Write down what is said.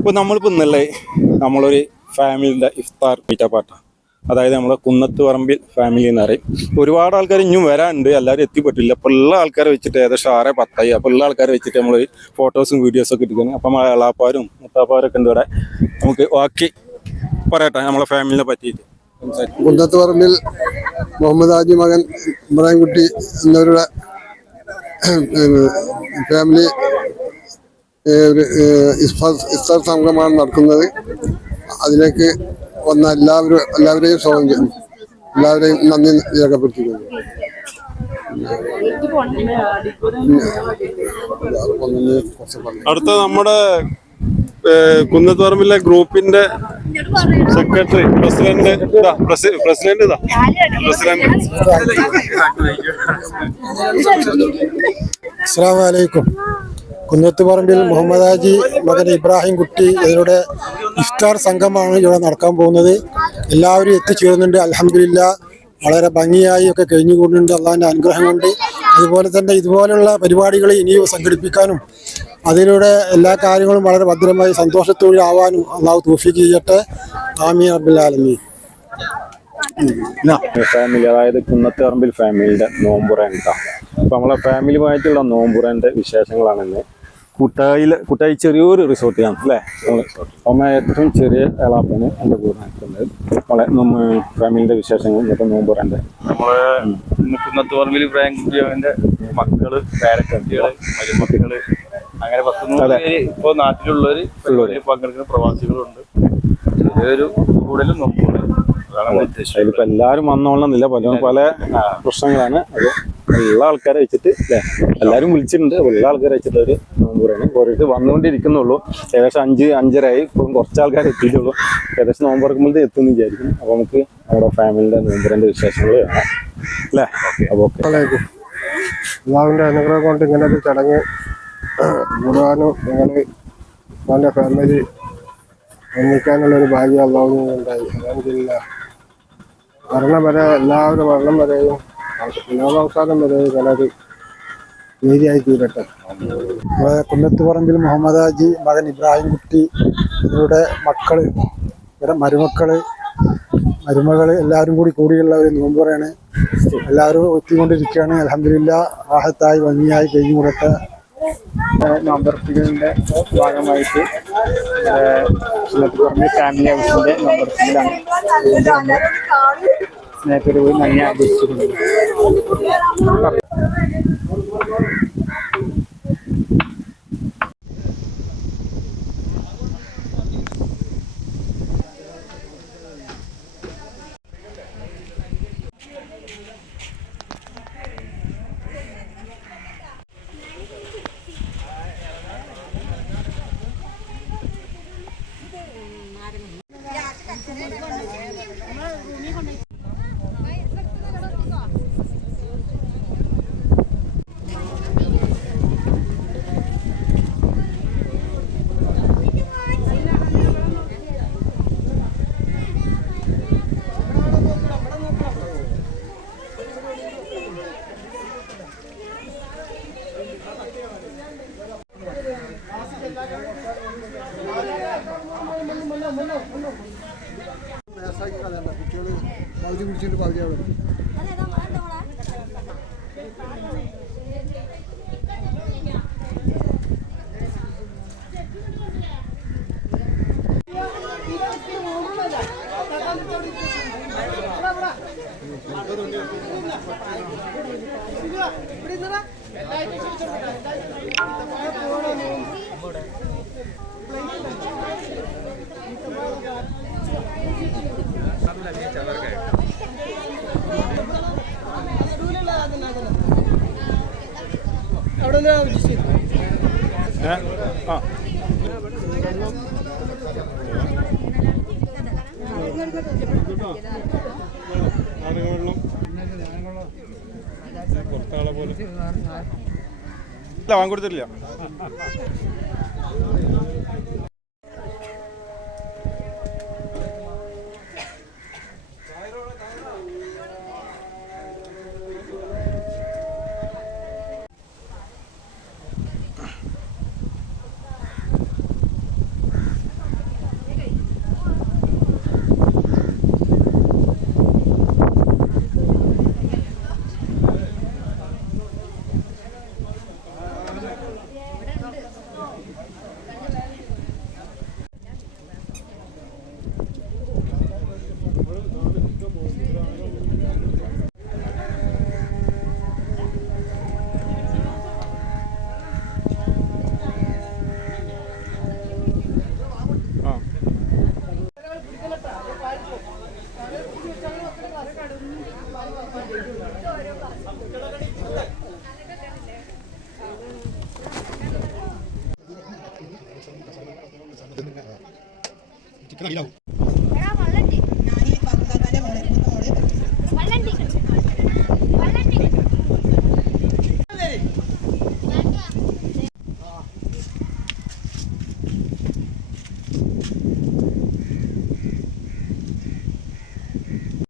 ഇപ്പോൾ നമ്മളിപ്പോൾ ഇന്നലെ നമ്മളൊരു ഫാമിലിൻ്റെ ഇഫ്താർ മീറ്റപ്പാട്ടാണ്. അതായത് നമ്മളെ കുന്നത്ത് പറമ്പിൽ ഫാമിലി എന്ന് പറയും. ഒരുപാട് ആൾക്കാർ ഇനിയും വരാനുണ്ട്, എല്ലാവരും എത്തിപ്പെട്ടില്ല. അപ്പോൾ ഉള്ള ആൾക്കാരെ വെച്ചിട്ട് ഏകദേശം 6:10. അപ്പോൾ ഉള്ള ആൾക്കാരെ വെച്ചിട്ട് നമ്മൾ ഫോട്ടോസും വീഡിയോസൊക്കെ എടുക്കുന്നു. അപ്പം നമ്മളെ എളാപ്പാരും മുത്താപ്പാരൊക്കെ ഉണ്ട് ഇവിടെ. നമുക്ക് ബാക്കി പറയട്ടെ നമ്മളെ ഫാമിലിനെ പറ്റിയിട്ട്. കുന്നത്ത് പറമ്പിൽ മുഹമ്മദ് ഹാജി മകൻ ഇബ്രാഹിംകുട്ടി എന്നവരുടെ ഫാമിലി ഇഫ്താർ സംഘമാണ് നടക്കുന്നത്. അതിലേക്ക് വന്ന എല്ലാവരെയും സ്വാഗതം ചെയ്യുന്നു. എല്ലാവരെയും നന്ദി രേഖപ്പെടുത്തിക്കുന്നു. അടുത്ത നമ്മുടെ കുന്നത്ത് പറമ്പിലെ ഗ്രൂപ്പിന്റെ സെക്രട്ടറി പ്രസിഡന്റ് അസ്സലാമു അലൈക്കും. കുന്നത്ത് പറമ്പിൽ മുഹമ്മദ് ഹാജി മകൻ ഇബ്രാഹിം കുട്ടി ഇതിലൂടെ ഇഫ്താർ സംഘമാണ് ഇവിടെ നടക്കാൻ പോകുന്നത്. എല്ലാവരും എത്തിച്ചേരുന്നുണ്ട്. അൽഹംദുലില്ലാ വളരെ ഭംഗിയായി ഒക്കെ കഴിഞ്ഞുകൊണ്ടുണ്ട് അള്ളാഹിൻ്റെ അനുഗ്രഹം കൊണ്ട്. അതുപോലെ തന്നെ ഇതുപോലുള്ള പരിപാടികൾ ഇനിയും സംഘടിപ്പിക്കാനും അതിലൂടെ എല്ലാ കാര്യങ്ങളും വളരെ ഭദ്രമായി സന്തോഷത്തോടെ ആവാനും അള്ളാഹു തൗഫീഖ് ചെയ്യട്ടെ. ആമീൻ റബ്ബിൽ ആലമീൻ. ഫാമിലി, അതായത് കുന്നത്ത് പറമ്പിൽ ഫാമിലിയുടെ നോമ്പുറ ഉണ്ടാ. അപ്പൊ നമ്മളെ ഫാമിലിയുമായിട്ടുള്ള നോമ്പുറന്റെ വിശേഷങ്ങളാണെന്ന് കുട്ടായി ചെറിയൊരു റിസോർട്ടിലാണ് അല്ലേ. അമ്മ ഏറ്റവും ചെറിയ എളാപ്പന് എൻ്റെ കൂടെ നിൽക്കുന്നത്. നമ്മളെ ഫാമിലിന്റെ വിശേഷങ്ങൾ ഇന്നത്തെ നോമ്പുറന്റെ നമ്മളെ കുന്നത്ത് പറമ്പിൽ ഇബ്രാഹിംകുട്ടിയുടെ മക്കള്, പേരക്കുട്ടികള്, മരുമക്കള്, അങ്ങനെ 10-100 പേര് ഇപ്പോൾ നാട്ടിലുള്ളവര് പങ്കെടുക്കുന്ന പ്രവാസികളുണ്ട്. ചെറിയൊരു കൂടുതലും നോമ്പുണ്ട്. അതിലിപ്പോ എല്ലാവരും വന്നോളന്നില്ല, പല പ്രശ്നങ്ങളാണ്. അത് ഉള്ള ആൾക്കാരെ വെച്ചിട്ട് അല്ലേ, എല്ലാവരും വിളിച്ചിട്ടുണ്ട്. ഉള്ള ആൾക്കാരെ വെച്ചിട്ട് ഒരു നോമ്പുറാണ്. ഓരോരുത്തർ വന്നുകൊണ്ടിരിക്കുന്നുള്ളൂ. ഏകദേശം 5-5:30 ഇപ്പോഴും കുറച്ച് ആൾക്കാർ എത്തിയിട്ടുള്ളൂ. ഏകദേശം നോമ്പ് തുറക്കുമ്പോഴത്തെ എത്തുമെന്ന് വിചാരിക്കുന്നു. അപ്പൊ നമുക്ക് നമ്മുടെ ഫാമിലിന്റെ നോമ്പുറന്റെ വിശേഷങ്ങൾ കാണാം അല്ലേ. അപ്പൊ അള്ളാഹുവിന്റെ അനുഗ്രഹം കൊണ്ട് ഇങ്ങനെ ഒരു ചടങ്ങ് കൂടാനും ഞങ്ങള് അവന്റെ ഫാമിലി ഒന്നിക്കാനുള്ളൊരു ഭാഗ്യം അള്ളാഹുവിന് ഉണ്ടായി. അൽഹംദുലില്ലാഹ് മരണം വരെയും ലോകാവസാനം വരെയും ഇങ്ങനൊരു നീതിയായി തീരട്ടെ. കുന്നത്ത് പറമ്പിൽ മുഹമ്മദ് ഹാജി മകൻ ഇബ്രാഹിം കുട്ടി ഇവരുടെ മക്കള്, ഇവരുടെ മരുമകള് എല്ലാവരും കൂടിയുള്ള ഒരു നോമ്പുറയാണ്. എല്ലാവരും എത്തിക്കൊണ്ടിരിക്കുകയാണ്. അൽഹംദുലില്ലാഹ് റാഹത്തായി ഭംഗിയായി കഴിഞ്ഞു കൂടട്ടെ. നോമ്പർപ്പിക്കലിൻ്റെ ഭാഗമായിട്ട് ഫാമിലി ഹൗസിൻ്റെ നോമ്പർപ്പിക്കലാണ്. സ്നേഹത്തോട് പോയി നന്ദി ആഘോഷിച്ചിട്ടുണ്ട്. കുട്ടികള് പകുതി കുടിച്ചിട്ട് പകുതി അവിടെ വാങ്ങിക്കൊടുത്തില്ല. വള്ളണ്ടി